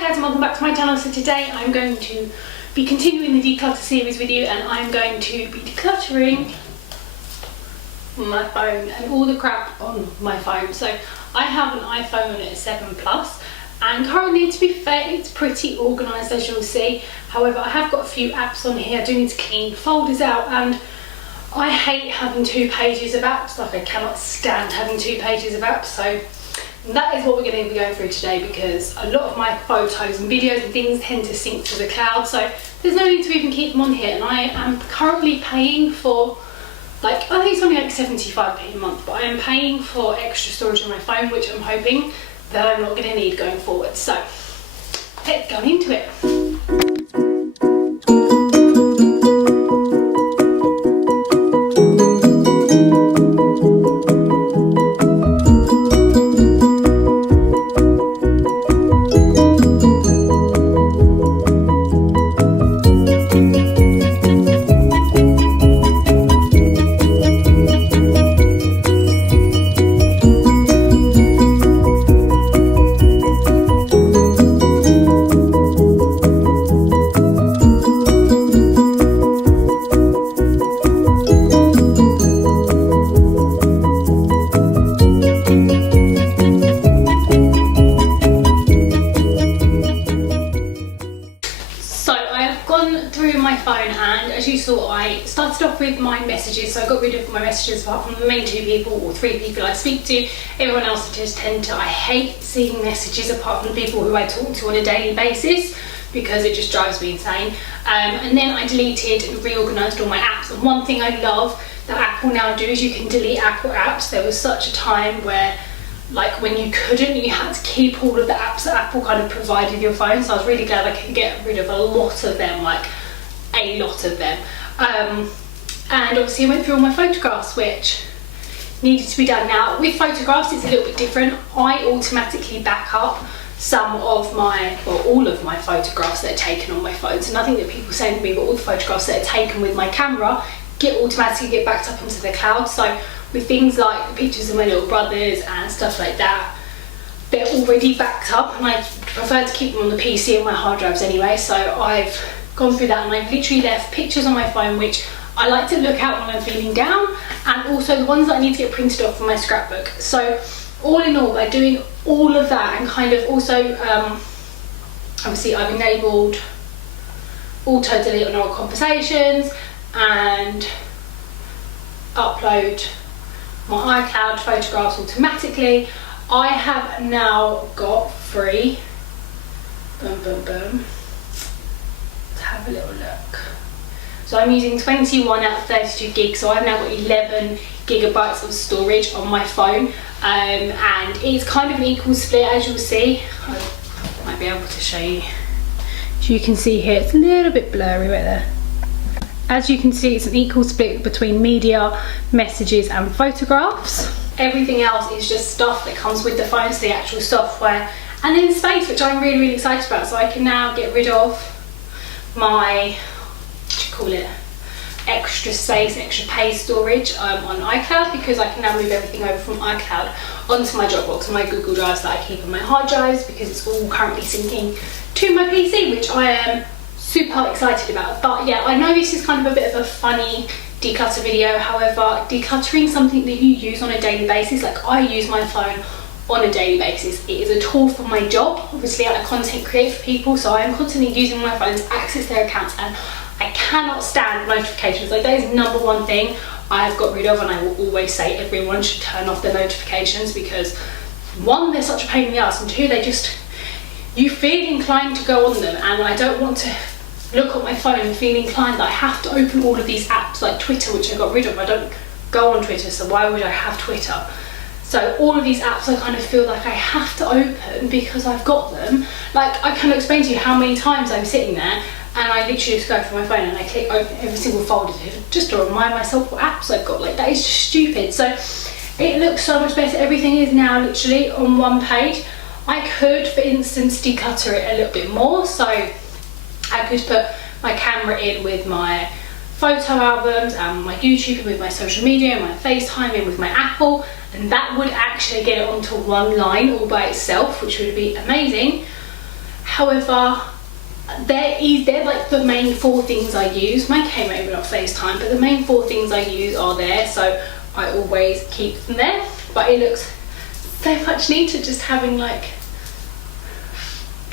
Hi guys and welcome back to my channel. So today I'm going to be continuing the declutter series with you, and I'm going to be decluttering my phone and all the crap on my phone. So I have an iPhone 7 Plus and currently, to be fair, it's pretty organised as you'll see. However, I have got a few apps on here. I do need to clean folders out, and I hate having 2 pages of apps. Like, I cannot stand having 2 pages of apps. So that is what we're going to be going through today, because a lot of my photos and videos and things tend to sync to the cloud, so there's no need to even keep them on here. And I am currently paying for, like, I think it's only like 75p a month, but I am paying for extra storage on my phone, which I'm hoping that I'm not going to need going forward. So let's go into it. I started off with my messages, so I got rid of my messages apart from the main 2 people or 3 people I speak to. Everyone else I just tend to, I hate seeing messages apart from the people who I talk to on a daily basis, because it just drives me insane. And then I deleted and reorganised all my apps, and one thing I love that Apple now do is you can delete Apple apps. There was such a time where, like, when you couldn't, you had to keep all of the apps that Apple kind of provided your phone, so I was really glad I could get rid of a lot of them, like a lot of them. And obviously I went through all my photographs, which needed to be done. Now with photographs it's a little bit different. I automatically back up some of my, well, all of my photographs that are taken on my phone. So nothing that people send me, but all the photographs that are taken with my camera automatically get backed up onto the cloud. So with things like the pictures of my little brothers and stuff like that, they're already backed up, and I prefer to keep them on the PC and my hard drives anyway. So I've gone through that, and I've literally left pictures on my phone which I like to look at when I'm feeling down, and also the ones that I need to get printed off from my scrapbook. So all in all, by doing all of that, and kind of also obviously I've enabled auto delete on our conversations and upload my iCloud photographs automatically. I have now got free, boom boom boom, have a little look. So I'm using 21 out of 32 gigs, so I've now got 11 gigabytes of storage on my phone, and it's kind of an equal split, as you'll see. I might be able to show you. So you can see here, it's a little bit blurry right there. As you can see, it's an equal split between media, messages and photographs. Everything else is just stuff that comes with the phone, so the actual software, and then space, which I'm really, really excited about. So I can now get rid of my, what do you call it, extra space, extra pay storage on iCloud, because I can now move everything over from iCloud onto my Dropbox and my Google Drives that I keep on my hard drives, because it's all currently syncing to my PC, which I am super excited about. But yeah, I know this is kind of a bit of a funny declutter video. However, decluttering something that you use on a daily basis, like I use my phone on a daily basis. It is a tool for my job. Obviously I content create for people, so I am constantly using my phone to access their accounts, and I cannot stand notifications. Like, that is #1 thing I have got rid of, and I will always say everyone should turn off their notifications, because 1, they're such a pain in the ass, and 2, they just, you feel inclined to go on them, and I don't want to look at my phone and feel inclined that I have to open all of these apps, like Twitter, which I got rid of. I don't go on Twitter, so why would I have Twitter? So all of these apps I kind of feel like I have to open because I've got them. Like, I can't explain to you how many times I'm sitting there and I literally just go through my phone and I click open every single folder just to remind myself what apps I've got. Like, that is just stupid. So it looks so much better. Everything is now literally on one page. I could, for instance, declutter it a little bit more. So I could put my camera in with my photo albums and my YouTube, and with my social media and my FaceTime, and with my Apple, and that would actually get it onto one line all by itself, which would be amazing. However, they're like the main 4 things I use. My K may not FaceTime, but the main 4 things I use are there, so I always keep them there. But it looks so much neater just having like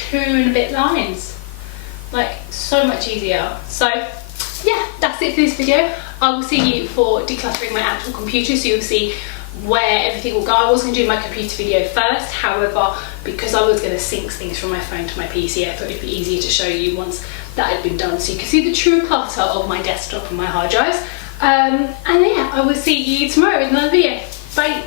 2 and a bit lines, like so much easier. So yeah, that's it for this video. I will see you for decluttering my actual computer, so you'll see where everything will go. I was going to do my computer video first, however, because I was going to sync things from my phone to my PC, I thought it'd be easier to show you once that had been done, so you can see the true clutter of my desktop and my hard drives. And yeah, I will see you tomorrow with another video. Bye!